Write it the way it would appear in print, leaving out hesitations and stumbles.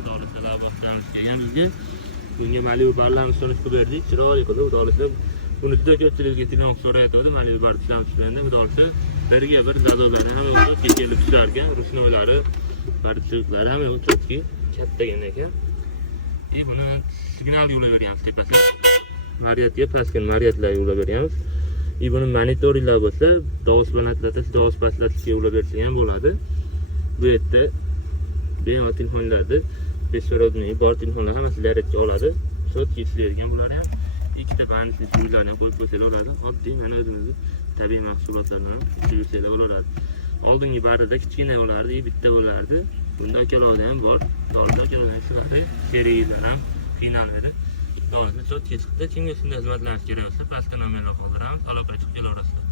Xudolar boshlanib kelgan bizga. Bunga Malibu barlarni so'nish qilib berdik. Chiroyli qilib xudolar. Buni juda ko'pchilikga telefon so'rayotdi. Malibu bar ishlab chiqqanda xudolar birga bir dadolari hamma o'xshab kelib ishlar ekan. Rusnoylari, barchiqlari hamma o'xshabki kattagan ekan. Buni signal yo'lab beramiz tepasiga. Variatga pastga variatlar yo'lab beramiz. Buni monitoringlar bo'lsa, dovos balandlatish, dovos pastlatishga yo'lab bersa ham bo'ladi. Bu yerda bemalol telefonlarda besorodni bor telefonlar hammasi laretga oladi. Sotga ishlaydigan bular ham ikkita bandli suyularni ham qo'yib qo'ysalar bo'ladi. Oddiy mana o'zimizni tabiiy mahsulotlarni yursalar bo'ladi. Oldingi barida kichkina bo'lardi, bitta bo'lardi. Bunda akalarda ham bor. Dorda akalarda shunaqa seriyalar ham qiynaladi. Dorda sotga chiqdi. Kimga shunday xizmatlanish kerak bo'lsa, pastga nomerlar qoldiramiz. Aloqa chiqib kelaverasizlar.